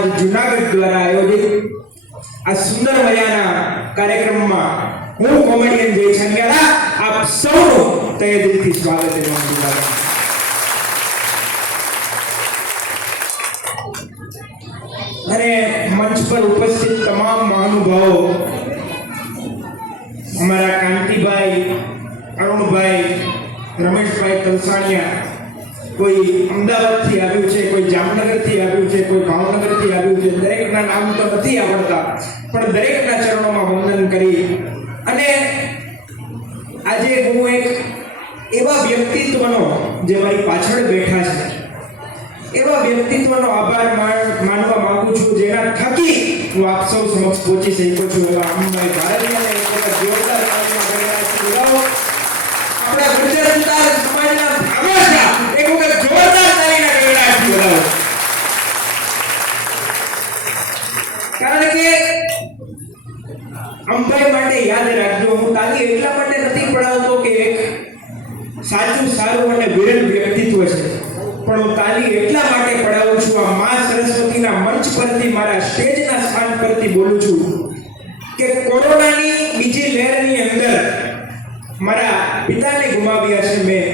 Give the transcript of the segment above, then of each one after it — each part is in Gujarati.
સમાજ જૂનાગઢ દ્વારા આયોજિત આ સુંદર મજાના કાર્યક્રમમાં હું કોમેડિયન જય છંગેલા આપ સૌનું તહે દિલથી સ્વાગત કરું છું. અને મંચ પર ઉપસ્થિત તમામ મહાનુભાવો, हमारा कांतिभाई, अरुणभाई, रमेशभाई तलसाणिया, कोई अमदावाद थी आव्યું છે, કોઈ જામનગર થી આવ્યું છે, કોઈ ભાવનગર થી આવ્યું છે. દરેકના નામ તો નથી આવડતા, પણ દરેકના ચરણોમાં વંદન કરી અને આજે હું એક એવા વ્યક્તિત્વનો જે મારી પાછળ બેઠા છે એવા વ્યક્તિત્વનો આભાર માનવા માંગુ છું, જેના થકી હું આપ સૌ સમક્ષ પહોંચી શક્યો છું. એવા અમભાઈ ભારતીયાને એક વખત જોરદાર તાળીઓ બોલાવો. આપણા ગુર્જર સુતાર સમાજના ભાગોશા એક વખત જોરદાર તાળીના ગરડાથી બોલાવો. કારણ કે અમભાઈ માટે યાદ રાખજો, હું તાળી એટલા માટે નથી પડાવતો કે એક સાચું સારું અને વિરલ વ્યક્તિત્વ છે, પણ હું તાલી એટલા માટે પડાવું છું, આ મા સરસ્વતીના મંચ પરથી, મારા સ્ટેજના સ્થાન પરથી બોલું છું કે કોરોનાની બીજી લહેરની અંદર મારા પિતાને ગુમાવ્યા છે. મેં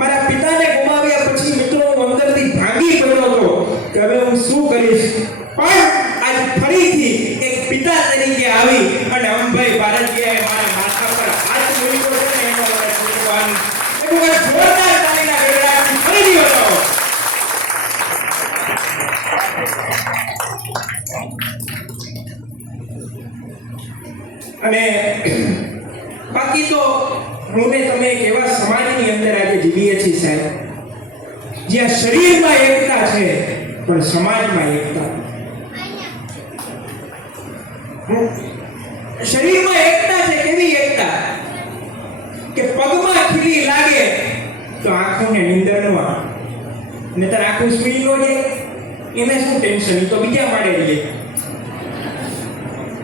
મારા પિતાને ગુમાવ્યા પછી મિત્રો હું અંદરથી ભાંગી પડ્યો હતો કે હવે હું શું કરીશ, પણ આજ ફરીથી એક પિતા તરીકે આવી અને અમભાઈ ભારતીયાએ મારા માથા પર હાથ મૂક્યો છે ને એનો મને છૂટવાનું એક વખત જોરદાર તાળીના ગરડાથી ફરીથી બોલાવો. અને બાકી તો હું ને તમે એક એવા સમાજની અંદર આજે જીવીએ છીએ સાહેબ, જ્યાં શરીરમાં એકતા છે પણ સમાજમાં એકતા. શરીરમાં એકતા છે, કેવી એકતા કે પગમાં ખીલી લાગે તો આંખોને નીંદર ન આવે, નહીતર આંખું સુઈ ન જાય. એને શું ટેન્શન, તો બીજા માળે રહીએ.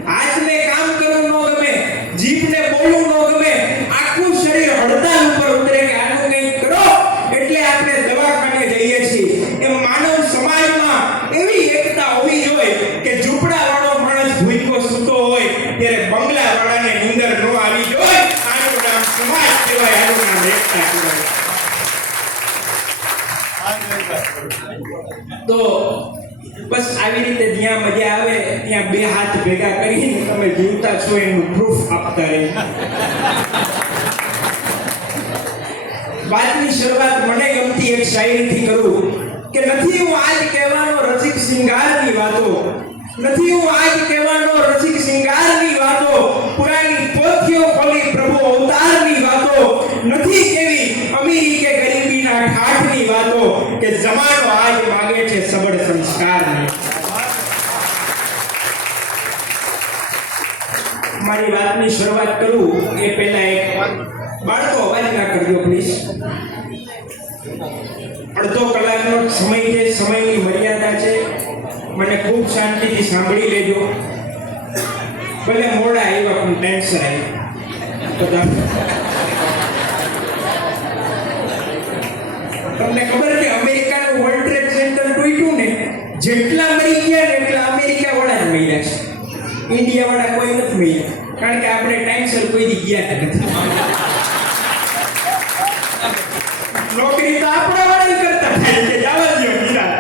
હાથને કામ કરવું ન ગમે, જીભને બોલવું ન ગમે, આખું શરીર હડતાલ ઉપર ઉતરે કે આનું કંઈક કરો એટલે આપણે દવાખાને જઈએ છીએ. એમ માનવ સમાજમાં એવી એકતા હોવી જોઈએ કે ઝૂંપડાવાળો માણસ ભૂખ્યો સૂતો હોય ત્યારે બંગલાવાળાને નીંદર ન આવી જોઈએ. આનું નામ સમાજ કહેવાય, આનું નામ એકતા કહેવાય. તો બસ આવી રીતે જ્યાં મજા આવે ત્યાં બે હાથ ભેગા કરીને તમે જીવતા છો એનું પ્રૂફ આપતા રહે. વાતની શરૂઆત મને ગમતી એક શાયરીથી કરું કે નથી હું આજ કહેવાનો રસિક શિંગારની વાતો, નથી હું આજ કહેવાનો રસિક શિંગારની વાતો, પુરાણી પોથીઓ ખોલી પ્રભુ અવતારની વાતો, નથી કેવી અમીરી કે ગરીબીના ઠાઠની વાતો, કે જમાનો આજ માગે છે સબળ સંસ્કારની. મારી વાતની શરૂઆત કરું એ પહેલા એક બાળકો અવાજ ના કરજો પ્લીઝ. અડધો કલાકનો સમય છે, સમયની મર્યાદા છે, મને ખૂબ શાંતિથી સાંભળી લેજો. ભલે મોડા આવ્યા પણ ટેન્શન આવ્યું. તમને ખબર કે અમેરિકાનું વર્લ્ડ ટ્રેડ સેન્ટર તૂટ્યું ને, જેટલા મરી ગયા ને એટલા અમેરિકા વાળા જ મર્યા છે, ઇન્ડિયા વાળા કોઈ નથી મર્યા. કારણ કે આપણે ટાઈમસર કોઈ દી ગયા નથી. નોકરી તો આપણા વાળા કરતા થાય છે, જવા દો બીજા.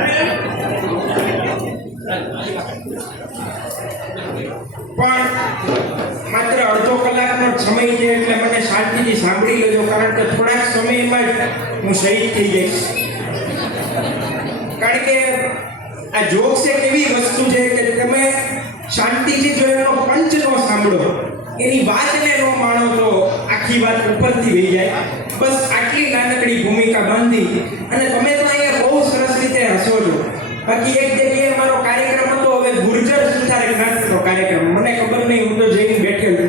પણ માત્ર અડધો કલાકનો સમય છે એટલે મને શાંતિથી સાંભળી લેજો, કારણ કે થોડાક સમયમાં જ હું શહીદ થઈ જઈશ. કારણ કે આ જોક્સ એક એવી વસ્તુ છે કે તમે શાંતિથી જો એનો પંચ નો સાંભળો, એની વાતને ન માણો તો આખી વાત ઉપરથી વહી જાય. બસ આટલી નાનકડી ભૂમિકા બાંધી અને તમે તો અહીંયા બહુ સરસ રીતે હસો છો. બાકી એક જગ્યાએ મારો કાર્યક્રમ હતો, હવે ગુર્જર સુથાર જ્ઞાનનો કાર્યક્રમ, મને ખબર નહીં, હું તો જઈને બેઠેલો.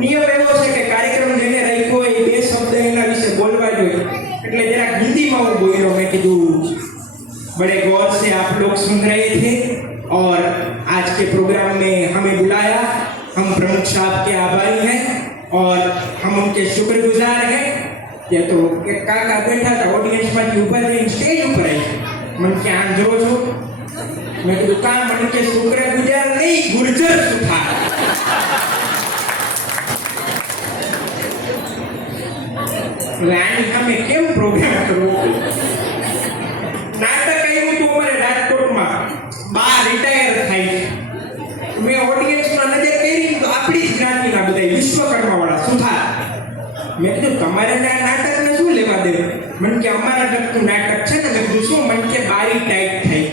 નિયમ એવો છે કે કાર્યક્રમ જેને રાખ્યો હોય બે શબ્દ એના વિશે બોલવા જોઈએ, એટલે જરાક હિન્દીમાં હું બોલ્યો. મેં કીધું बड़े गौर से आप लोग सुन रहे थे और आज के प्रोग्राम में हमें बुलाया, हम प्रमुख साहब के आभारी हैं और हम उनके शुक्रगुजार हैं. ये तो एक काका बैठा था ऑडियंस में, ऊपर स्टेज ऊपर आई मन के आंध्रो छो મેં કીધું કામ મને કે શુક્ર ગુજાર નહીં ગુર્જર સુથાર. આની સામે કેમ પ્રોગ્રામ કરવો? નાટક આવ્યું હતું અમારે રાજકોટમાં, બા રિટાયર થાય. મેં ઓડિયન્સમાં નજર કરી તો આપણી જ જ્ઞાતિના બધા વિશ્વકર્મા વાળા સુથાર. મેં કીધું તમારે નાટકને શું લેવા દે? મને કે અમારા લગતું નાટક છે ને. મેં કીધું શું? મને કે બારી ટાઈટ થઈ.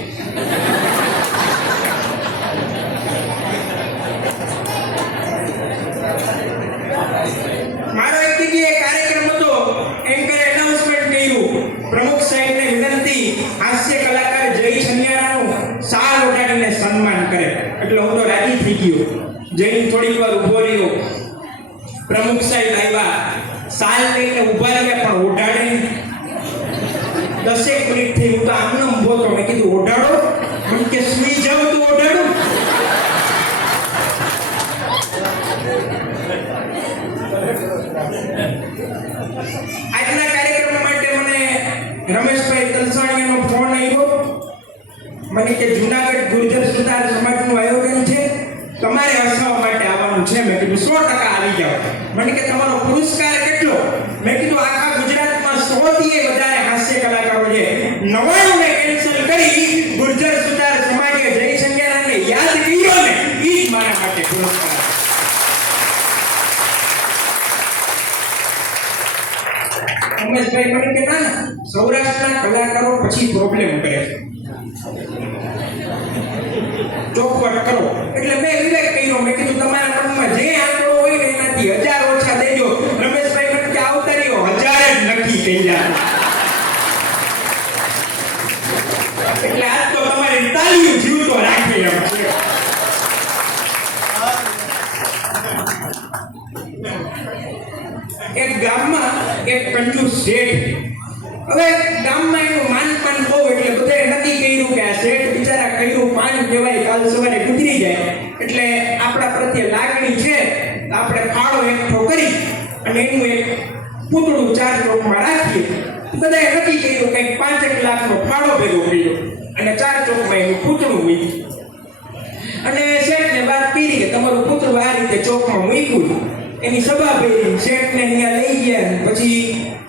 મારો એક જગ્યાએ કાર્યક્રમ હતો, એન્કરે એનાઉન્સમેન્ટ કર્યું, પ્રમુખ સાહેબને વિનંતી હાસ્ય કલાકાર જય છનિયારાનું શાલ ઓઢાડીને સન્માન કરે. એટલે હું તો રાજી થઈ ગયો. જઈને થોડીક વાર ઊભો રહ્યો. પ્રમુખ સાહેબ આવ્યા, શાલ લઈને ઊભા રહ્યા પણ ઓઢાડે નહીં. 10 મિનિટ થઈ. હું તો આમને ઊભો તો. મેં કીધું ઓઢાડો. મને કે સુઈ જાવ તો ઓઢાડો. આજના કાર્યક્રમ માટે મને રમેશભાઈ તલસાણીયાનો ફોન આવ્યો. મને કે જુનાગઢ ગુર્જર સુથાર સમાજનું આયોજન છે, તમારે હસાવવા માટે આવવાનું છે. મેં કીધું 100% આવી જાઓ. મને કે તમારો પુરસ્કાર કેટલો? મેં કીધું આખા ગુજરાતમાં 100 થી વધારે હાસ્ય કલાકારો છે, 99 ને કેન્સલ કરી ગુર્જર સુથાર સમાજે જય સંજ્ઞાને યાદ કર્યો ને, એ જ મારા માટે પુરસ્કાર. રમેશભાઈ મને કે ના, સૌરાષ્ટ્રના કલાકારો પછી પ્રોબ્લેમ કરે છે, ચોખવટ કરો. એટલે મેં વિવેક કર્યો. મેં કીધું તમારા મનમાં જે આંકડો હોય ને એનાથી 1000 ઓછા દેજો. રમેશભાઈ મને કે આવતા રહ્યો, 1000 જ નક્કી થઈ જાય. એટલે આજ તો તમારી તાલીઓ જીવતો રાખે એમ છે. એક ગામમાં એક કંજૂસ શેઠ. હવે ગામમાં એનું માનપાન બહુ, એટલે બધાએ નક્કી કર્યું કે આ શેઠ બિચારા કર્યું પાણી દેવાય કાલ સવારે ગુજરી જાય, એટલે આપણા પ્રત્યે લાગણી છે, આપણે ફાળો એકઠો કરી અને એનું એક પૂતળું 4 ચોકમાં રાખીએ. બધાએ નક્કી કર્યું કંઈક 5 લાખનો ફાળો ભેગો કર્યો અને 4 ચોકમાં એનું પૂતળું મૂક્યું. અને શેઠને વાત કરી કે તમારું પૂતળું આ રીતે ચોકમાં મૂક્યું. એની સભા ભરી, શેઠને અહીંયા લઈ ગયા. પછી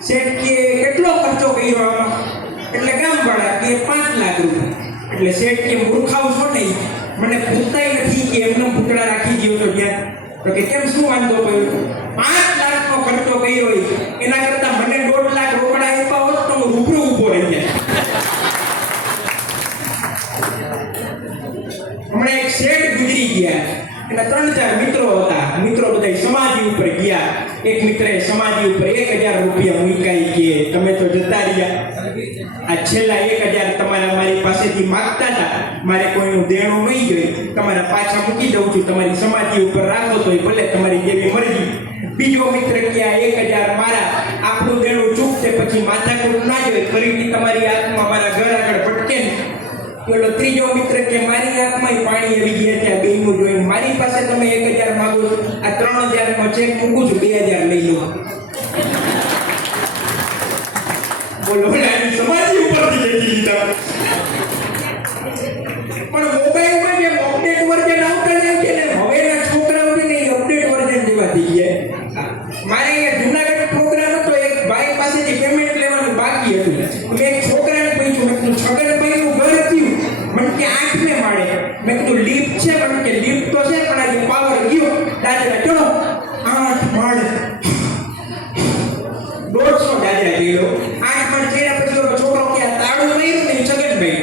શેઠ કે કેટલો ખર્ચો કર્યો આમાં? એટલે ગામવાળા કે 5 લાખ રૂપિયા. એટલે શેઠ કે મૂર્ખાવ છો નહીં, મને પૂછતાય નથી કે એમનો પૂતળા રાખી ગયો તો ત્યાં. તો કે કેમ, શું વાંધો પડ્યો? 5 લાખનો ખર્ચો કર્યો હોય એના કરતાં મને 1.5 લાખ રોકડા આપ્યા હોત તો હું રૂબરૂ ઊભો રહી જાય. હમણાં એક શેઠ ગુજરી ગયા. એના 3-4 મિત્રો હતા. મિત્રો બધા સમાધિ ઉપર ગયા. એક મિત્રે સમાધિ ઉપર 1000 રૂપિયા મૂકાઈ કે તમે તો જતા રહ્યા, આ છેલ્લા 1000 તમારા મારી પાસેથી માંગતા હતા, મારે કોઈનું દેણું નહીં જોઈએ, તમારા પાછા મૂકી દઉં છું, તમારી સમાધિ ઉપર રાખો તો ભલે, તમારી જેવી મરજી. બીજો મિત્ર કે આ 1000 મારા, આપણું દેણું ચૂકશે પછી માથાકૂટ ના જોઈએ, ફરીથી તમારી આંખમાં મારા ઘર આગળ ભટકે ને. પેલો ત્રીજો મિત્ર કે મારી આંખમાં પાણી આવી ગયા ત્યાં બેનું જોઈને મારી પાસે તમે 1000 માંગો છો, આ 3000 નો ચેક મૂકું છું, 2000 લઈ લો. બોલો સમાધિ ઉપરથી જઈ લીધા. પણ મોબાઈલમાં જે અપડેટ વર્ઝન આવતા જાય છે ને, હવેના છોકરાઓ છે ને એ અપડેટ વર્ઝન જેવા થઈ ગયા. મારે અહીંયા જુનાગઢ પ્રોગ્રામ હતો, એક ભાઈ પાસેથી પેમેન્ટ લેવાનું બાકી હતું. મેં એક છોકરાને પૂછ્યું, મેં કીધું છગનભાઈનું ઘર થયું? મને કે 8મે માળે. મેં કીધું લિફ્ટ છે? મને કે લિફ્ટ તો છે પણ આજે પાવર ગયો. દાદરા ચલો 8 માળે 150 દાદરા ગયો. 8 માળ ચડ્યા પછી છોકરો કે તાળું માર્યું ને છગનભાઈ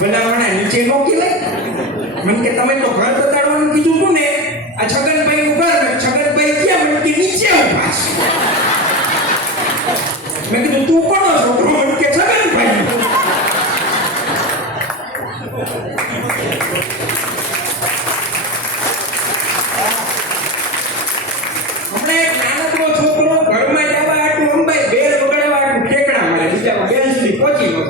બનાવવાના નીચે નો કેવાય. મને કે તમે તો ઘર બતાડવાનું કીધું હતું ને, આ છગનભાઈનું ઘર. છગનભાઈ ક્યાં? મને કે નીચે ઉભા છે. મેં કીધું તું કોનો છોકરો? મને કે છગનભાઈ. હમણાં એક નાનકડો છોકરો ઘરમાં જવા આટલું અંબાઈ બેલ વગાડવા આટલું ઠેકડા મારે, બિચારો બેલ સુધી પહોંચી ગયો.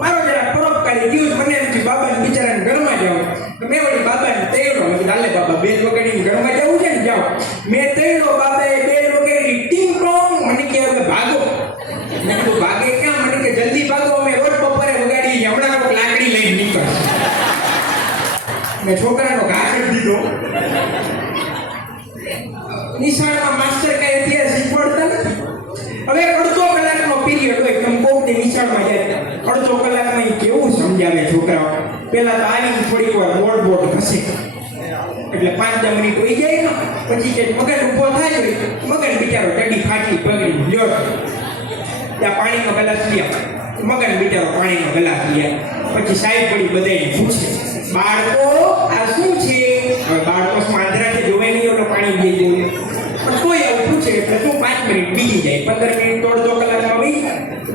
મારો જરા પરોપકારી જીવ મને એમ છે બાબાને બિચારાને ઘરમાં જાવ. તો મેં વળી બાબાને તેડો. મેં કીધું હાલે બાબા બેલ વગાડીને ઘરમાં જવું છે ને, જાઓ. મેં તેડો. બાબાએ બેલ વગાડી ટીંગ ટોંગ. મને કે હવે ભાગો. મેં કીધું ભાગે ક્યાં? મને કે જલ્દી ભાગો, અમે રોજ બપોરે વગાડી હમણાં મેં છોકરાનો ઘા કરી દીધો. નિશાળમાં માસ્ટર કઈ અત્યારે શીખવાડતા નથી. હવે અડધો કલાકનો પીરિયડ હોય, તમે કોકની નિશાળમાં જાય અડધો કલાકમાં એ કેવું સમજાવે છોકરાઓ. પેલા તો આવીને થોડીક વાર બોર્ડ ઘસે, એટલે 5-10 મિનિટ હોઈ જાય ને પછી કે મગન ઊભો થાય હોય, મગન બિચારો ટડી ફાટી પગડી લ્યો ત્યાં પાણીનો ગ્લાસ લ્યા, મગન બિચારો પાણીનો ગ્લાસ લ્યા. પછી સાહેબ પડી બધાને પૂછે, બાળકો આ શું છે? હવે બાળકો માંદરાથી જોવે નહીં એટલે પાણી દઈ દેવું, પણ કોઈ એવું પૂછે એટલે શું 5 મિનિટ બીજી જાય, 15 મિનિટ તો અડધો કલાકમાં બી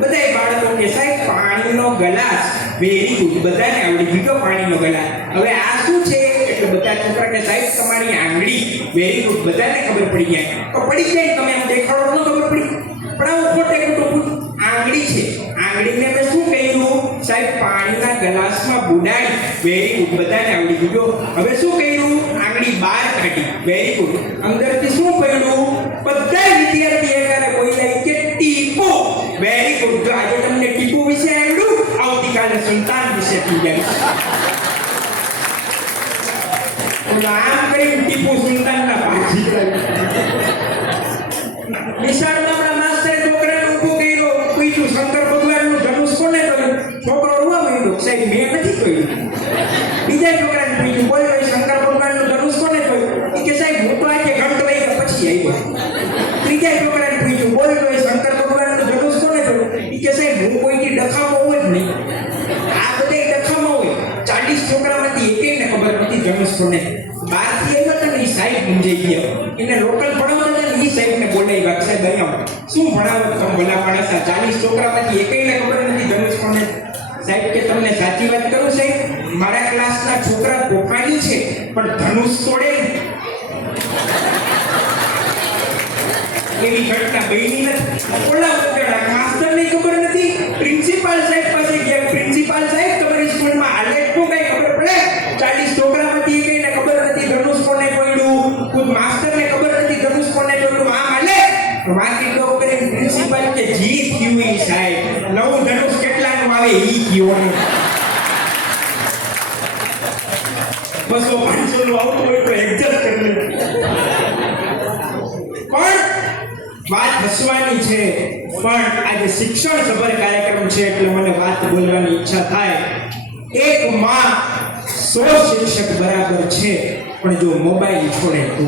બધાય બાળકો કે સાહેબ પાણીનો ગ્લાસ. વેરી ગુડ, બધાને આવડી ગયો પાણીનો ગ્લાસ. હવે આ શું છે? એટલે બધા છોકરા કે સાહેબ તમારી આંગળી. વેરી ગુડ, બધાને ખબર પડી જાય. તો પડી જાય તમે એમ દેખાડો ન ખબર પડી, પણ આવું ખોટે ખોટું આંગળી છે. આંગળીને મેં શું કહ્યું? સાહેબ પાણીના ગ્લાસમાં બુડાડી. વેરી ગુડ, બધાને આવડી ગયો. હવે શું કર્યું? આંગળી બહાર કાઢી. Very good. અંદરથી શું પડ્યું? બધા વિદ્યાર્થી એકાને બોલ્યા કે ટીપો. Very good. જો આજે તમને ટીપો વિશે આવડ્યું, આવતીકાલે સંતાન વિશે સમજાવીશ. આમ કરીને ટીપુ સુલતાનના પાછી નિશાળમાં આપણા માસ્ટરે છોકરાને ઊભો કર્યો, પૂછ્યું શંકર ભગવાનનું ધનુષ કોને કર્યું? છોકરો રોવા માંડ્યો, સાહેબ મેં નથી કર્યું. બીજા છોકરાને પૂછ્યું, બોલ ભાઈ શંકર ભગવાનનું ધનુષ કોને કર્યું? કે સાહેબ હું તો આજે ઘંટ લઈને પછી આવ્યો. ત્રીજા છોકરાને પૂછ્યું, બોલ ભાઈ શંકર ભગવાનનું ધનુષ કોને કર્યું? કે સાહેબ હું કોઈથી ડખામાં હોય જ નહીં. આ બધા ડખામાં હોય. 40 છોકરામાંથી એકેયને ખબર નથી ધનુષ કોને. બહારથી આવ્યા હતા ને એ સાહેબ મૂંઝાઈ ગયા. એને લોકલ ભણાવતા હતા ને એ સાહેબને બોલાવ્યા, સાહેબ અહીંયા શું ભણાવો તમે ભલા માણસા? 40 છોકરામાંથી એકેયને ખબર નથી ધનુષ કોને. સાહેબ કે તમને સાચી વાત કરું સાહેબ, મારા ક્લાસના છોકરા તોફાની છે પણ ધનુષ તોડે એવી ઘટના બની નથી. ઓલા છોકરા માસ્ટરને ખબર નથી, પ્રિન્સિપાલ સાહેબ પાસે ગયા. પ્રિન્સિપાલ સાહેબ તમારી સ્કૂલમાં આલેટનું કઈ ખબર પડે? 40 છોકરામાંથી એકેયને ખબર નથી ધનુષ કોને પડ્યું. ખુદ માસ્ટરને ખબર નથી ધનુષ કોને પડ્યું. આમ હાલે વાકી તો કરીને પ્રિન્સિપાલ કે જી થયું ઈ સાહેબ, નવું ધનુષ કેટલાનું આવે ઈ કયો ને. 200-500 નું આવતું હોય તો એડજસ્ટ કરી લે. પણ વાત હસવાની છે, પણ આજે શિક્ષણ સભર કાર્યક્રમ છે એટલે મને વાત બોલવાની ઈચ્છા થાય. એક માં 100 શિક્ષક બરાબર છે, પણ જો મોબાઈલ છોડે તો.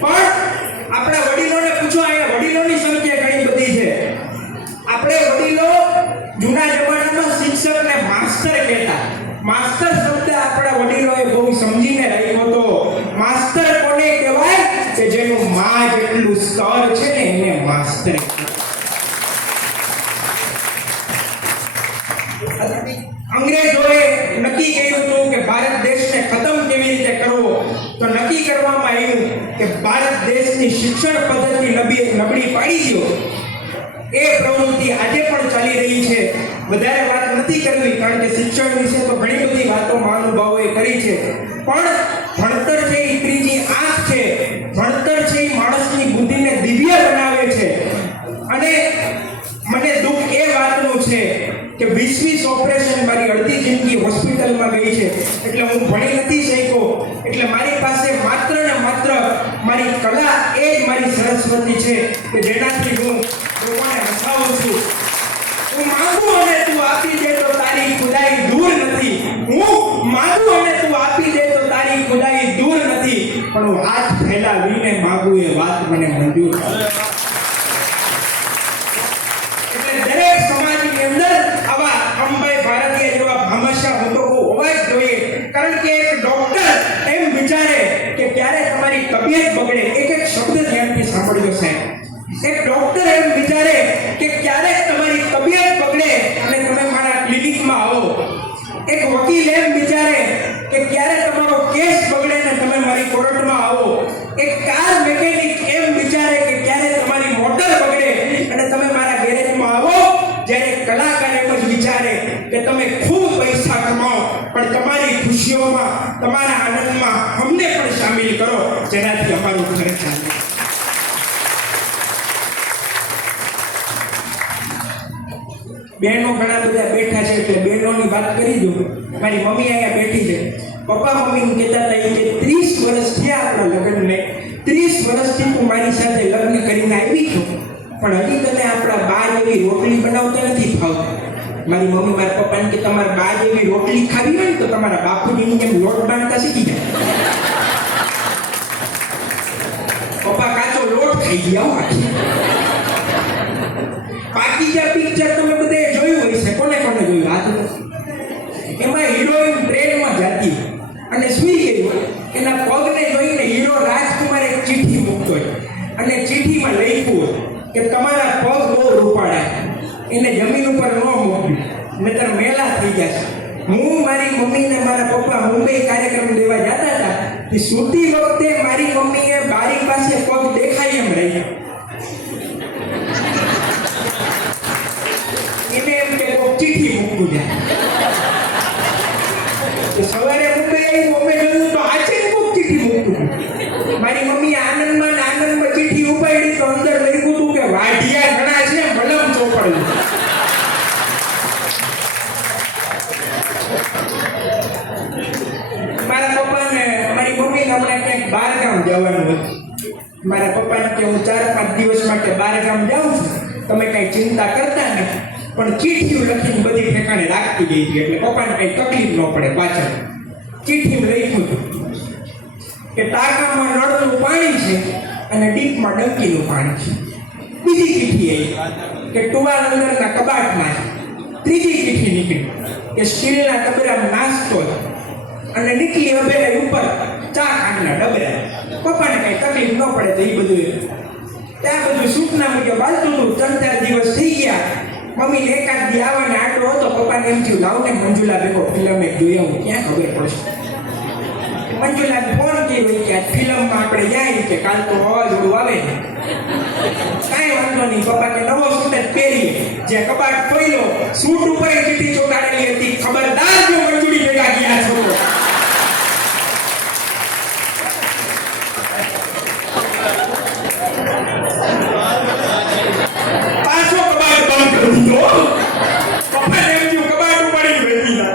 પણ આપણા વડીલોને પૂછો, અહીંયા વડીલોની સંખ્યા ઘણી બધી છે. આપણે વડીલો જૂના જમાનામાં શિક્ષકને માસ્ટર કહેતા. માસ્ટર શબ્દ આપણા વડીલોએ બહુ સમજીને રાખ્યો હતો. માસ્ટર કોને કહેવાય? કે જેનું માં જેટલું સ્તર છે ને એને માસ્ટર. અંગ્રેજોએ નક્કી કર્યું હતું કે ભારત દેશને ખતમ કેવી રીતે કરવો, તો નક્કી કરવામાં આવ્યું કે ભારત દેશની શિક્ષણ પદ્ધતિ નબળી પાડી દો. એ પ્રવૃત્તિ આજે પણ ચાલી રહી છે. વધારે વાત નથી કરવી કારણ કે શિક્ષણ વિશે તો ઘણી બધી વાતો મહાનુભાવોએ કરી છે, પણ ભણતર છે એ ત્રીજી આંખ છે. ભણતર છે એ માણસની બુદ્ધિને દિવ્ય બનાવે છે. અને મને દુઃખ એ વાતનું છે કે 20 ઓપરેશન મારી અડધી જિંદગી હોસ્પિટલમાં ગઈ છે, એટલે હું ભણી નથી શક્યો. એટલે મારી પાસે માત્ર ને માત્ર મારી કલા એ જ મારી સરસ્વતી છે કે જેનાથી હું લોકોને હસાવું છું. હું માંગુ અને તું આપી દે તો તારી ખુદાઈ દૂર નથી. હું માંગુ અને તું આપી દે તો તારી ખુદાઈ દૂર નથી, પણ હું હાથ ફેલાવીને માંગુ એ વાત મને મંજૂર છે. દરેક સમાજની અંદર આવા અંબાઈ ભારતીય જેવા ભામાશા હું તો હોવા જ જોઈએ. કારણ કે એક ડોક્ટર એમ વિચારે કે ક્યારે તમારી તબિયત બગડે. એક શબ્દ ધ્યાનથી સાંભળજો સાહેબ. એક ડોક્ટર એમ વિચારે કે ક્યારે તમારી તબિયત બગડે અને તમે મારા ક્લિનિકમાં આવો. એક વકીલ એમ વિચારે કે ક્યારે તમારો કેસ બગડે ને તમે મારી કોર્ટમાં આવો. એક કાર મેકેનિક એમ વિચારે કે ક્યારે તમારી મોટર બગડે અને તમે મારા ગેરેજમાં આવો. જ્યારે કલાકાર એમ જ વિચારે કે તમે ખૂબ પૈસા કમાઓ પણ તમારી ખુશીઓમાં, તમારા આનંદમાં અમને પણ સામેલ કરો, જેનાથી અમારું ઘર ચાલે. બહેનો ઘણા બધા બેઠા છે એટલે બહેનોની વાત કરી દઉં. મારી મમ્મી અહીંયા બેઠી છે. પપ્પા મમ્મીને કહેતા હતા કે 30 વર્ષ થયા આપણા લગ્નને, 30 વર્ષથી તું મારી સાથે લગ્ન કરીને આવી છો, પણ હજી તને આપણા બા જેવી રોટલી બનાવતા નથી ફાવતી. મારી મમ્મી મારા પપ્પાને કે તમારા બા જેવી રોટલી ખાવી હોય ને તો તમારા બાપુજીની જેમ લોટ બાંધતા શીખી જાય. પપ્પા કાચો લોટ ખાઈ ગયા આખી. પાકીજા પિક્ચર તમે બધે જોયું હશે. કોને કોને જોયું? હાથ એમાં હિરોઈન ટ્રેનમાં જતી અને સૂઈ ગઈ હોય. એના પગને જોઈને હીરો રાજકુમાર એક ચિઠ્ઠી મૂકતો હોય અને ચિઠ્ઠીમાં લખ્યું હોય કે તમારા પગ બહુ રૂપાળા, એને જમીન ઉપર ન મૂક્યું નહીતર મેલા થઈ જશે. હું મારી મમ્મી ને મારા પપ્પા મુંબઈ કાર્યક્રમ દેવા જતા હતા તે સૂતી વખતે મારી મમ્મીએ બારી પાસે પગ દેખાય એમ રહી. એને એમ કે ચિઠ્ઠી મૂકવું જાય. સવારે મુંબઈ આવી મમ્મી જોયું તો આજે કોક ચિઠ્ઠી મૂકતું. મારી મમ્મી આનંદમાં ચિઠ્ઠી ઉપાડી તો અંદર લખ્યું હતું કે વાઢિયા ઘણા છે મલમ ચોપડું. મારા પપ્પાને મારી મમ્મીને હમણાં ક્યાંક બહારગામ જવાનું હતું. મારા પપ્પાને કે હું 4-5 દિવસ માટે બહારગામ જાઉં છું, તમે કઈ ચિંતા કરતા નથી. પણ ચિઠ્ઠીઓ લખીને બધી ઠેકાણે રાખતી ગઈ હતી એટલે પપ્પાને કઈ તકલીફ ન પડે. પાછળ ચિઠ્ઠીમાં લખ્યું હતું કે ટાંકામાં નળનું પાણી છે અને ડીપમાં ડંકીનું પાણી છે. બીજી ચિઠ્ઠી આવી કે ટુવાલ અંદરના કબાટમાં છે. ત્રીજી ચિઠ્ઠી નીકળી કે સ્ટીલના ડબરામાં નાસ્તો છે અને નીકળી હવેલી ઉપર ચા ખાંડના ડબરા. પપ્પાને કઈ તકલીફ ન પડે તો એ બધું ત્યાં બધું સૂચના મુજબ હાલતું હતું. 3-4 દિવસ થઈ ગયા. મમ્મીને એકાદ દી આવવાને આટલો હતો. પપ્પાને એમ થયું લાવ ને મંજુલા ભેગો ફિલ્મ એક જોઈ આવું, ક્યાં ખબર પડશે. મંજુલાને ફોન કર્યો કે આ ફિલ્મમાં આપણે જાય કે કાલ તો વાવાઝોડું આવે ને. કાંઈ વાંધો નહીં, પપ્પાને નવો સૂટ જ પહેરીએ. જે કબાટ ખોલ્યો, સૂટ ઉપર ચીઠી ચોંટાડેલી હતી, ખબરદાર જો મંજુરી ભેગા ગયા છો. પાછો કબાટ બંધ કરી દીધો. પપ્પાને એમ થયું કબાટ ઉપાડી બેઠી ના.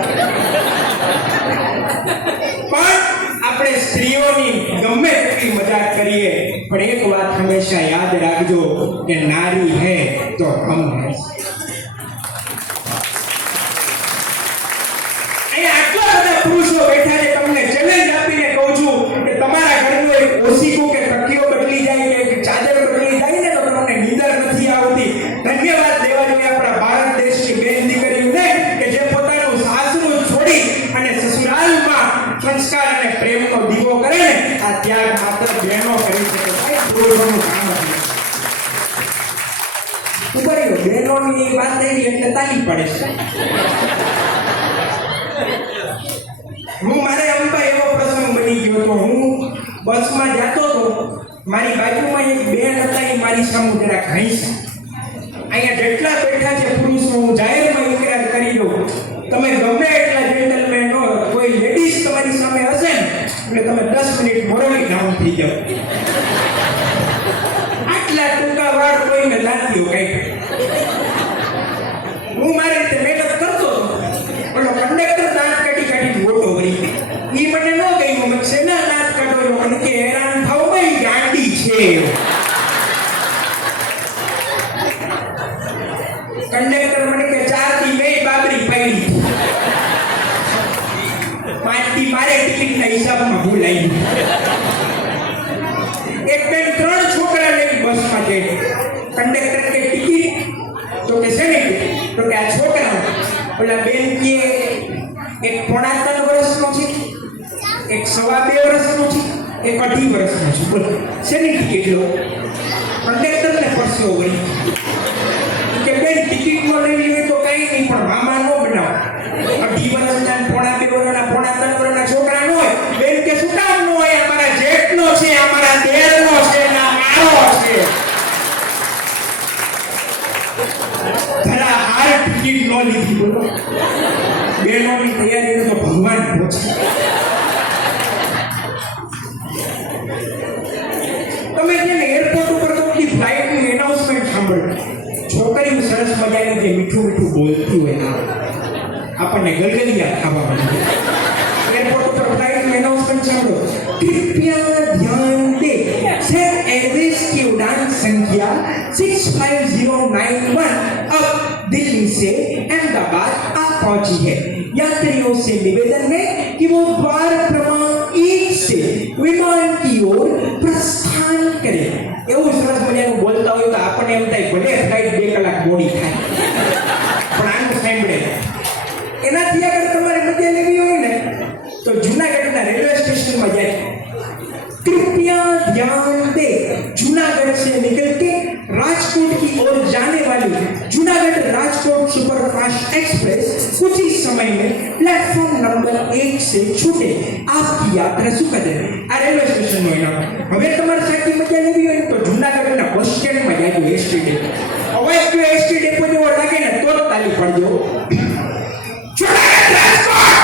પણ આપણે સ્ત્રીઓની ગમે તેટલી મજાક કરીએ પણ એક વાત હંમેશા યાદ રાખજો કે નારી હે તો હમ હે. અહીંયા આટલા બધા પુરુષો બેઠા છે. તમને ચેલેન્જ આપીને કહું છું કે તમારા ઘરનો એક ઓશીકો કે તકીઓ બદલી જાય કે એક ચાદર બદલી જાય ને તો તમને નીંદર નથી આવતી. ધન્યવાદ દેવા જોઈએ આપણા ભારત દેશની બેન દીકરીઓને કે જે પોતાનું સાસરું છોડી અને સસુરાલમાં સંસ્કાર અને પ્રેમનો દીવો કરે ને. આ ત્યાગ માત્ર બહેનો કરી શકે, પુરુષોનું કામ નથી. બહેનોની વાત થઈ એટલે તાલી પડે છે. મારે અંબા એવો પ્રસંગ બની ગયો હતો. હું બસમાં જતો હતો, મારી બાજુમાં એક બેન હતા, એ મારી સામે જરાક હંસી. અહીંયા જેટલા બેઠા છે પુરુષો, હું જાહેરમાં ઇકરાર કરી દઉં, તમે ગમે એટલા જેન્ટલમેન હો, કોઈ લેડીઝ તમારી સામે હશે ને એટલે તમે 10 મિનિટ મોરલી ડાઉન થઈ જાઓ. આટલા ટૂંકા વાળ કોઈને લાગ્યો કઈ. હું મારી રીતે મહેનત કરતો હતો, પણ કંડક્ટર દાંત કાઢી મોટો કરી. એ મને ન કહ્યું, મને શેના દાંત કાઢો? મને કે હેરાન થાવ ભાઈ, ગાંડી છે. કંડક્ટર મને કે 4 દી મેં બાબરી પાડી, 5 દી મારે ટિકિટના હિસાબમાં ભૂલ આવી. એક બેન 3 છોકરા લઈને બસમાં જઈ. કંડક્ટર કે ટિકિટ? તો કે શેની? તો કે આ છોકરા. ઓલા બેન કે એક 3.5 વર્ષનો છે, એક 2.5 વર્ષનો છે, એક 2.5 વર્ષનો છે. બોલો શેની ટિકિટ લો? કંડક્ટરને પરસ્યો વળી કે બેન ટિકિટનો લેવી હોય તો કઈ નહીં, પણ મામા નો બનાવો. 2.5 વર્ષના 2.5 વર્ષના 3.5 વર્ષના છોકરા નો હોય. બેન કે શું કામ નો હોય? અમારા જેઠનો છે, અમારા દેરનો છે, ના મારો છે. જરા હાર ટિકિટ નો લીધી. બોલો બેનોની તૈયારી તો ભગવાન પહોંચે. તમે છે ને એરપોર્ટ ઉપર તો ફ્લાઇટનું એનાઉન્સમેન્ટ સાંભળ્યું, છોકરીઓ સરસ મજાની ગાડી જે મીઠું મીઠું બોલતી હોય ના આપણને ગલગલિયા ખાવા મળે એરપોર્ટ ઉપર ફ્લાઇટ એનાઉન્સમેન્ટ સાંભળો कृपया ध्यान दे सर एयरवेज की उड़ान संख्या 65091 अब दिल्ली से अहमदाबाद आ पहुंची है यात्रियों से निवेदन है कि वो द्वार क्रमांक 1 से विमान की ओर प्रस्थान करें એવું સરસ મજાનું બોલતા હોય તો આપણને એમ થાય ભલે ફ્લાઇટ 2 કલાક મોડી થાય પણ આનું સાંભળે એનાથી આગળ તમારે મજા લેવી હોય ને तो जूनागढ़ रेलवे स्टेशन में जाए कृपया ध्यान दे जूनागढ़ से निकल के राजकोट की ओर जाने वाली जूनागढ़ राजकोट सुपरफास्ट एक्सप्रेस कुछ ही समय में प्लेटफॉर्म नंबर 1 से छूटे आपकी यात्रा सुखद है आ रेलवे स्टेशन में ना હવે તમારે સાચી મજા લેવી હોય તો જૂનાગઢના બસ સ્ટેન્ડ માં જાજો એસટી ડેપો હવે જો એસટી ડેપો જેવો લાગે ને તો તાલી પડજો જૂનાગઢ રાજકોટ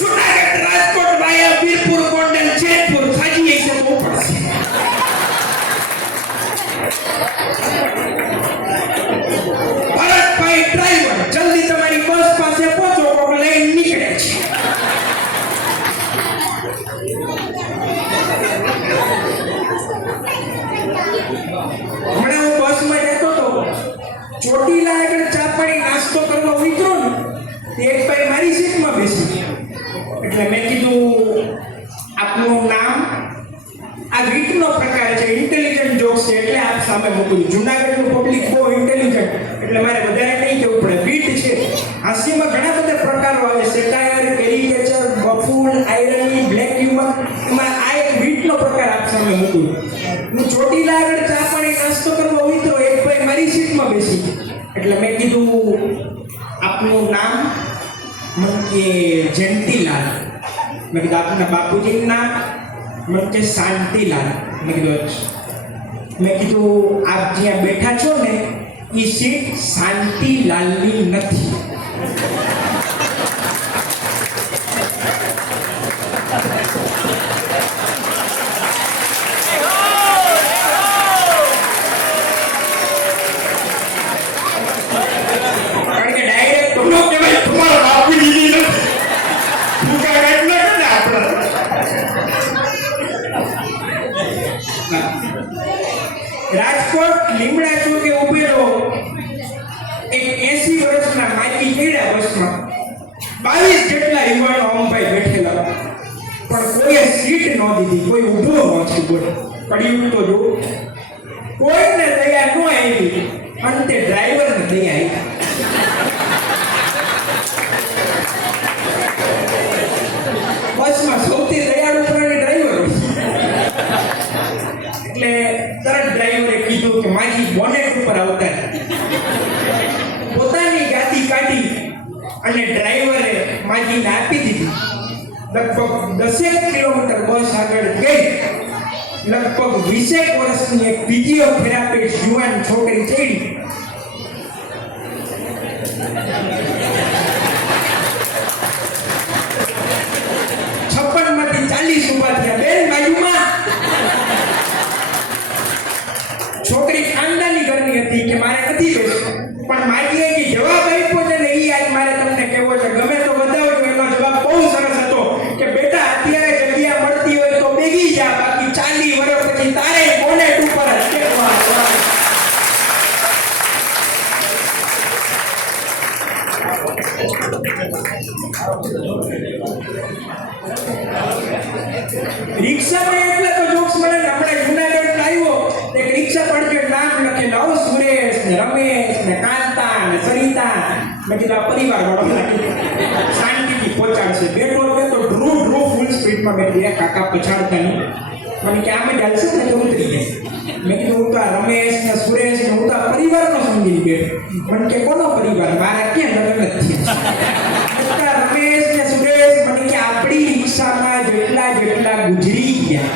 जूनागढ़ राजकोट वाया वीरपुर गोंडल जयपुर साजी ऐसे तो पड़े भरत भाई ड्राइवर जल्दी तुम्हारी बस पास पहुंचो को लाइन निकले हमने वो बस में रहतो तो ચોટીલા આગળ ચા પાણી નાસ્તો કરવા ઉતરો ને એક ભાઈ મારી સીટમાં બેસી એટલે મેં કીધું આપનું નામ આ રીતનો પ્રકાર છે ઇન્ટેલિજન્ટ જોક્સ છે એટલે આપ સામે મૂકું જૂનાગઢનું પબ્લિક બહુ ઇન્ટેલિજન્ટ એટલે મારે વધારે નહીં કહેવું પડે બીટ છે હાસ્યમાં ઘણા બધા પ્રકારો આવે satire caricature બફૂન irony black humour એમાં આ એક બીટનો પ્રકાર આપ સામે મૂકું હું ચોટીલા આગળ ચા પાણી નાસ્તો કરવા ઉતરો એક ભાઈ મારી સીટમાં બેસી એટલે મેં કીધું આપનું નામ मन के जयंतीलाल मैं कहा अपना बापूजी नाम मन के शांतिलाल मैं कीधु आप ज्यां बैठा छो ने ई सीट शांतिलाल नी नथी राजकोट લીમડા ચોકે ઉભેલો એક 80 વર્ષના માઈકી કેડા બસમાં 22 જેટલા યુવાનો અંબાઈ બેઠેલા પણ કોઈએ સીટ ન દીધી કોઈ ઊભો ન છે બોલ પડ્યું તો જો કોઈને દયા ન આવી અંતે ડ્રાઈવરને દયા આવી બસમાં સૌથી દયાળુ પ્રાણી ડ્રાઈવર એટલે તરત ડ્રાઈવરે કીધું કે મારી બોનેટ ઉપર આવતા પોતાની ગાડી કાઢી અને ડ્રાઈવરે માજીને આપી દીધી લગભગ 10 કિલોમીટર બસ આગળ ગઈ લગભગ 20 વર્ષની એક ફિઝિયોથેરાપિસ્ટ યુવાન છોકરી ચડી 56 માંથી 40 ઉભા થયા બેન બાજુમાં છોકરી ખાનદાની ઘરની હતી કે મારે નથી બેસવું પણ માજીએ કે જવાબ આપ્યો છે ને એ આજ મારે તમને કહેવો છે ગમે તો બતાવજો એનો જવાબ બહુ સરસ હતો કે બેટા અત્યારે જગ્યા મળતી હોય તો બેગી જા બાકી 40 વર્ષ પછી તારે બોનેટ ઉપર જ ટેકવા રિક્ષામાં એટલે તો જોક્સ મળે ને આપણે જૂનાગઢ આવ્યો એક રિક્ષા પર જે નામ લખેલા હો સુરેશ ને રમેશ ને કાંતા ને સરિતા મેં કીધું પરિવાર વાળો શાંતિથી પહોંચાડશે બેઠો તો ડ્રૂ ફૂલ સ્પીડમાં મેં કીધું કાકા પછાડતા નહીં મને કે આમે ચાલશે ને તો ઉતરી જાય મેં કીધું હું તો રમેશ ને સુરેશ ને હું તો પરિવારનો સમજી બેઠો મને કે કોનો પરિવાર મારા ક્યાં લગ્ન નથી રમેશ ને સુરેશ મને કે આપણી રિક્ષામાં જેટલા ગુજરી ગયા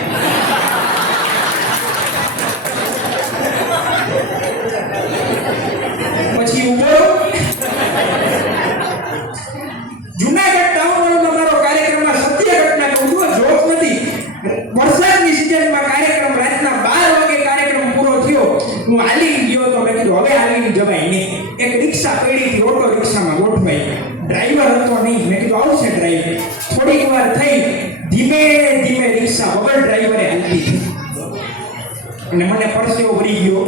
પછી ઉભો જૂનાગઢ ટાઉન હોલમાં મારો કાર્યક્રમમાં સત્ય ઘટના કહું છું જોક નથી વરસાદની સિઝનમાં તૈયાર થઈ ધીમે ધીમે રિક્ષા વગર ડ્રાઈવરે હાલતી હતી અને મને પરસેવો ભરી ગયો.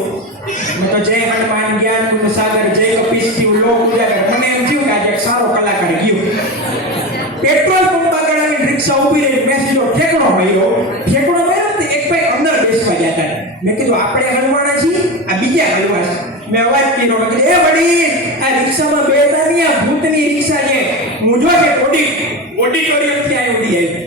મેં તો જય હનુમાન જ્ઞાન ગુણ સાગર જય કપીશ થયું લોક ઉજાગર. મને એમ થયું કે આજે એક સારો કલાકાર ગયો. પેટ્રોલ પંપ આગળ આવીને રિક્ષા ઊભી રહી. મેં સીધો ઠેકડો માર્યો તો એક ભાઈ અંદર બેસવા ગયા હતા. મેં કીધું આપણે હલવાના છીએ, આ બીજા હલવા છે. મેં અવાજ કર્યો, મેં કીધું એ વડીલ આ રિક્ષામાં બેઠા નહીં, આ ભૂતની રિક્ષા છે. હું જો કે ઓડિટોરિયમથી આવી ઉડી આવી.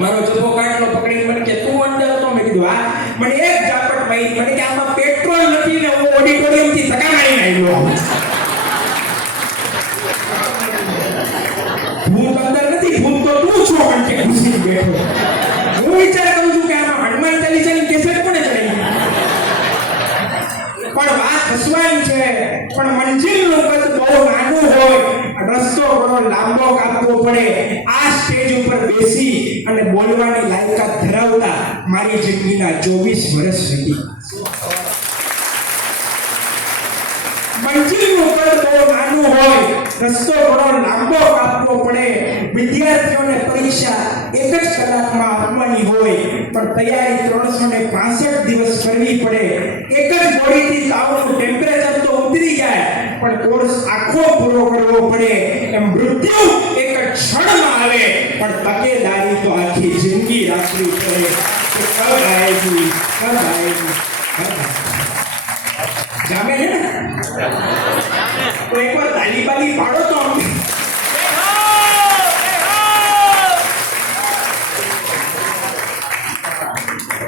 મારો જથ્થો કાઢલો પકડીને મને કે તું અંદર હતો. મેં કીધું હા. મને એક ઝાપટ મારી. મને કે આમાં પેટ્રોલ નથી ને હું ઓડિટોરિયમથી ધક્કા મારીને આવ્યો. ભૂત અંદર નથી, ભૂત તો તું છો. મને કે ઘૂસીને બેઠો. હું વિચાર કરું છું કે આમાં હનુમાન ચાલીસાની કેસેટ કોને ચડાવી. પણ વાત હસવાની છે. પણ મંજિલનું કદ બહુ નાનું હોય, રસ્તો ઘણો લાંબો કાપવો પડે. આ સ્ટેજ ઉપર બેસી અને બોલવાની લાયકાત ધરાવતા મારી જિંદગીના 24 વર્ષ વીતી. મંજિલનું કદ બહુ નાનું હોય, રસ્તો ઘણો લાંબો કાપવો પડે. વિદ્યાર્થીઓને પરીક્ષા એક જ કલાકમાં આપવાની હોય, પણ તૈયારી 365 દિવસ કરવી પડે. એક જ ગોળીથી તાવનું ટેમ્પરેચર તો ઉતરી જાય, પણ કોર્સ આખો પૂરો કરવો પડે. એમ મૃત્યુ એક જ ક્ષણમાં આવે, પણ તકેદારી તો આખી જિંદગી રાખવી પડે. કબ આएगी. જામે છે ને તો એકવાર તાલી બાલી પાડો તો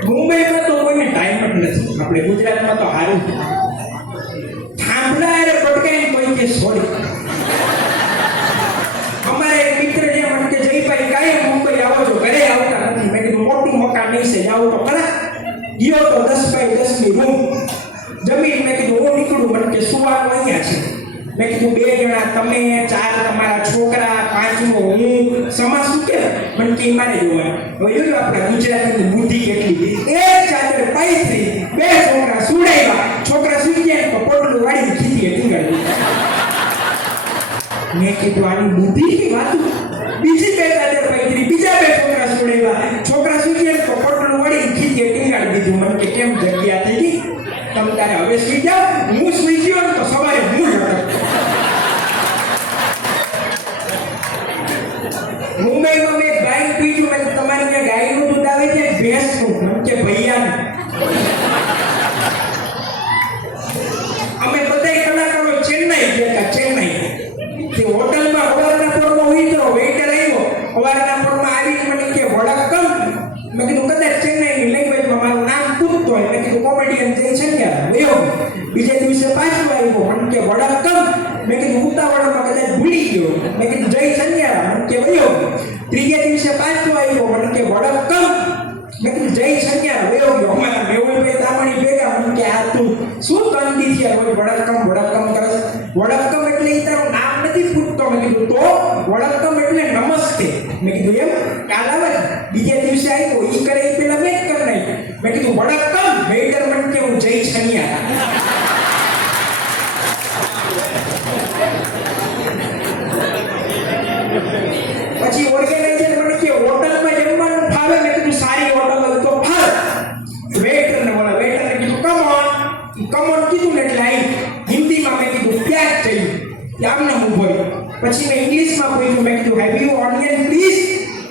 મુંબઈમાં તો કોઈને ટાઈમ જ નથી. આપણે ગુજરાતમાં તો સારું થાંભલા અરે પટકાઈને કોઈ કે સોરી. અમારે એક મિત્ર જે મને કે જયભાઈ કાયમ મુંબઈ આવો છો, ઘરે આવતા નથી. મેં કીધું મોટું મકાન નહીં છે, જાવ તો ખરા. ગયો તો 10 બાય 10 ની રૂમ જમીન. મેં કીધું હું નીકળું. મને કે સુવાનું અહીંયા છે. મેં કીધું 2 જણા તમે, 4 તમારા છોકરા, 5મો હું. સમા શું કે મને કે મારે જોવાનું. હવે જોયું આપણા ગુજરાતની બુદ્ધિ કેટલી. એક ચાદર પાથરી, 2 છોકરા સુડાવ્યા. છોકરા સુઈ ગયા તો પોટલું વાળીને ખીચીએ ટીંગાડી. મેં કીધું આની બુદ્ધિ કે વાતું. બીજી 2 ચાદર પાથરી, બીજા 2 છોકરા સુડાવ્યા. છોકરા સુઈ ગયા તો પોટલું વાળીને ખીચીએ ટીંગાડી દીધું. મને કે કેમ જગ્યા થઈ ગઈ, તમે તારે હવે સુઈ જાઓ. હું સુઈ ગયો તો સવારે હું લડક. મુંબઈમાં મેં ગાય પીધું. મેં તમારે ત્યાં ગાયનું દૂધ આવે છે ભેંસનું. મને કે ભૈયાનું. અમે બધા કલાકારો ચેન્નાઈ ગયા. ચેન્નાઈ તે હોટલમાં સવારના પોરમાં હોય તો વેઇટર આવ્યો. સવારના પોરમાં આવીને મને કે વડક્કમ. મેં કીધું કદાચ ચેન્નાઈની લેંગ્વેજમાં મારું નામ પૂછતો હોય. મેં કીધું કોમેડિયન જય છંગ્યા વેવ. બીજા દિવસે પાછો આવ્યો. મને કે વડક્કમ. મેં કીધું ઉતાવળમાં કદાચ ભૂલી ગયો. મેં કીધું જય છંગ્યા. મને કે વેવ. ત્રીજા દિવસે પાછો આવ્યો. મને કે વડક્કમ. મેં કીધું જય છંગ્યા વેવ ગયો. અમારા મેહુલભાઈ તામણી ભેગા. મને કે આ તું શું તંદી થયા રોજ વડક્કમ કરે. વડક્કમ એટલે ઈ તારું નામ નથી પૂછતો. મેં કીધું તો વડક્કમ એટલે નમસ્તે. મેં કીધું એમ કાલ આવે. બીજા દિવસે આવ્યો. ઈ કરે એ પેલા મેં જ કરી નાખ્યું. મેં કીધું વડક્કમ. વેઇટર મને કે હું જય છન્યા. પછી ઓર્ગેનાઇઝર મને કે હોટલમાં જમવાનું ફાવે. મેં કીધું સારી હોટલ હોય તો ફાવે. વેઇટરને બોલા. વેઇટરને કીધું કમ ઓન કીધું ને એટલે આવી. હિન્દીમાં મેં કીધું પ્યાજ चाहिए. આમને ઊભો રહ્યો. પછી મેં ઇંગ્લિશમાં પૂછ્યું. મેં કીધું હેવ યુ ઓનિયન પ્લીઝ.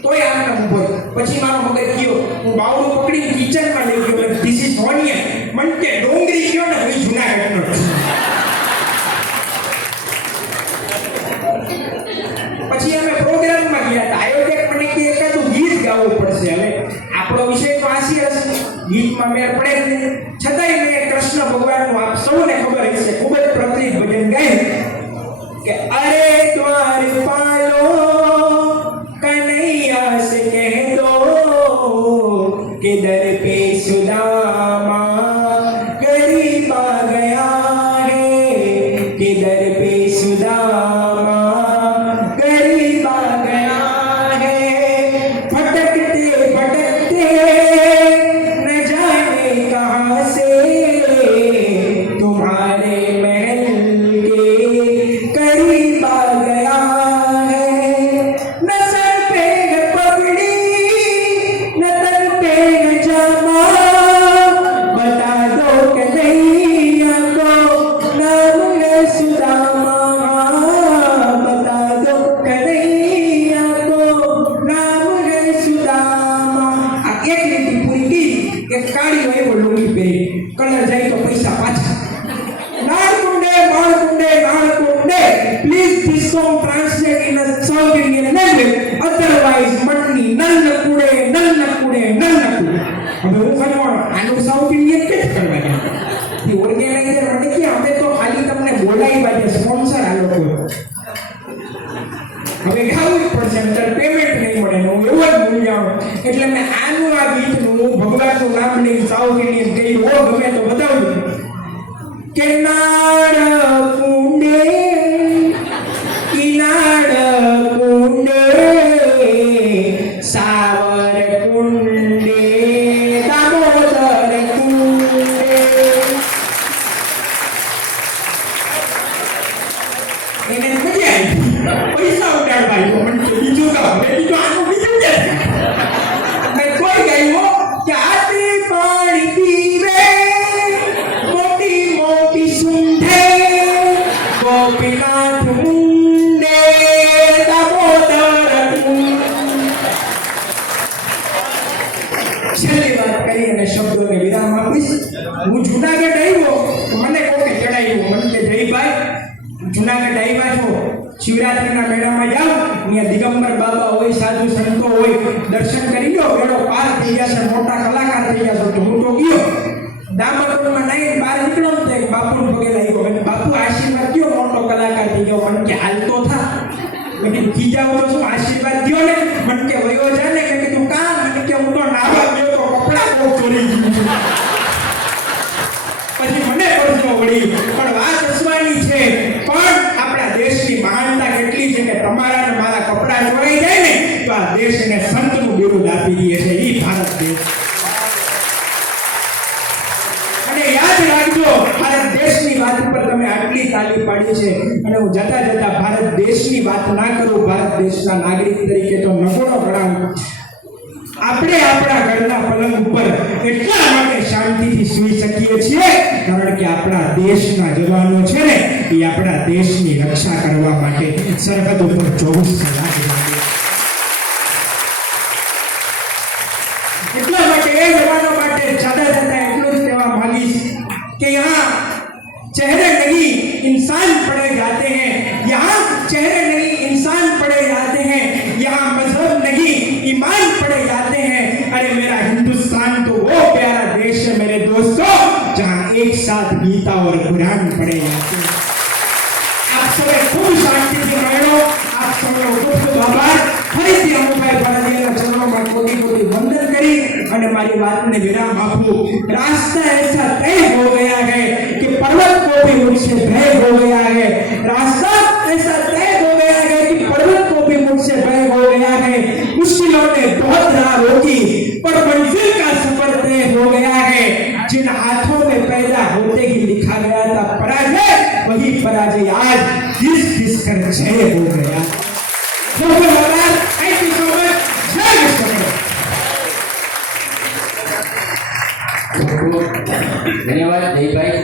તોય આમને ઊભો રહ્યો. પછી મારો મગજ ગયો. હું બાવડું પકડીને કિચનમાં લઈ ગયો. This is onion. મને કે ડોંગરી ગયો ને હું જુનાગઢનો. પછી અમે પ્રોગ્રામમાં ગયા હતા. આયોજક મને કે એકાદું ગીત ગાવું પડશે. હવે આપણો વિષય તો હાસ્ય હશે, ગીતમાં મેળ પડે જ નહીં. છતાંય મેં કૃષ્ણ ભગવાનનું આપ સૌને ખબર હશે ખૂબ જ પ્રચલિત ભજન ગાયું કે અરે દ્વારપાલો કનૈયા સે કહ દો કે દર पे सुदामा गरीब आ गया है कि दर पे सुदामा गरीब आ गया है भटकते भटकते न जाने कहाँ से तुम्हारे महल के करीब आ गया है न सर पे પૈસા પાછા. નાળકુંડે માળકુંડે નાળકુંડે, please this song translate in a South Indian language, otherwise મણની નન્નકુડે નન્નકુડે નન્નકુડે. હવે હું કહ્યું આનું સાઉથ ઇન્ડિયન કે કરવા ગયા તે ઓર્ગેનાઇઝર મને કે અમે તો ખાલી તમને બોલાવ્યા છે, સ્પોન્સર આ લોકો. હવે ગાવું જ પડશે, નહીતર પેમેન્ટ નહીં મળે. હું એવો જ ભૂલ જાઉં એટલે મેં આનું આ ગીતનું હું ભગવાનનું નામ લઈને સાઉથ ઇન્ડિયન કહી હો ગમે તો બતાવું કે નાળકુંડે કિનાળ કુંડે સાવર કુંડે દામોદર કુંડે. એને મજા આવી, પૈસા ઉડાડવા આવ્યો. મને તો બીજું કામ, બીજું આનું બીજું કે કોઈ ગયું કે આટલી પાણી પીવે મોટી મોટી સુંઢે ગોપીનાથ મુંડે દામોદર કુંડે. છેલ્લી વાત કરી અને શબ્દોને વિરામ આપીશ. હું જુનાગઢ આવ્યો તો મને કોકે ચડાવ્યું. મને કે જયભાઈ જુનાગઢ આવ્યા છો, શિવરાત્રીના મેળામાં જાઓ, ત્યાં દિગંબર બાબા હોય, સાધુ સંતો હોય, દર્શન કરી લો, મેળો પાર થઈ જશે, મોટા કલાકાર થઈ જશો. તો હું તો ગયો દામોદરમાં નહીં, બહાર નીકળો તો એક બાપુ પગે લાગ્યો. મને બાપુ આશીર્વાદ દો, મોટો કલાકાર થઈ ગયો. મને કે હાલ તો થા. મેં કીધું કી જાવ તો શું આશીર્વાદ દો ને. મને કે વયો જા ને. મેં કીધું કામ? મને કે હું તો નાવા ગયો તો કપડા બહુ ચોરી ગયું. પછી મને પડતો વળી. પણ વાત હસવાની છે, પણ આપણા દેશની મહાનતા કેટલી છે કે તમારા ને મારા કપડા ચોરાઈ જાય ને તો આ દેશને સંતનું બિરુદ આપી દે છે. એ ભારત દેશ. અને યાદ રાખજો, ભારત દેશની વાત પર તમે આટલી તાલી પાડી છે અને હું જતા જતા ભારત દેશની વાત ના કરું, ભારત દેશના નાગરિક તરીકે તો નબળો ગણાવું. આપણે આપણા ઘરના પલંગ ઉપર એટલા માટે શાંતિથી સૂઈ શકીએ છીએ કારણ કે આપણા દેશના જવાનો છે ને એ આપણા દેશની રક્ષા કરવા માટે સરહદ ઉપર 24 કલાક રહે. એટલા માટે એ જવાનો માટે જાતા જતા એટલું જ કહેવા માંગીશ કે यहाँ चेहरे नहीं इंसान पड़े जाते हैं, यहाँ चेहरे नहीं इंसान पड़े जाते हैं, यहाँ मजहब नहीं ईमान पड़े जाते हैं. अरे मेरा हिंदुस्तान तो वो प्यारा देश है मेरे दोस्तों जहाँ एक साथ गीता और कुरान पढ़े जाते हैं. आप सबे खूब शांति से रहो. आप सबको खूब खूब आभार. ફરીથી અમુકભાઈ ભારતીયના ચરણોમાં કોટી કોટી વંદન કરી અને મારી વાતને વિરામ આપું. रास्ता ऐसा तय हो गया है कि पर्वत को भी मुझसे भय हो गया है. रास्ता ऐसा तय हो गया है कि पर्वत को भी मुझसे भय हो गया है. मुश्किलों ने बहुत राह रोकी पर मंजिल का सफर तय हो गया है. जिन हाथों में पैदा होते ही लिखा गया था पराजय, वही पराजय आज घिस घिस कर जय हो गया. Thank you so much. जय विश्वकर्मा. धन्यवाद जयभाई.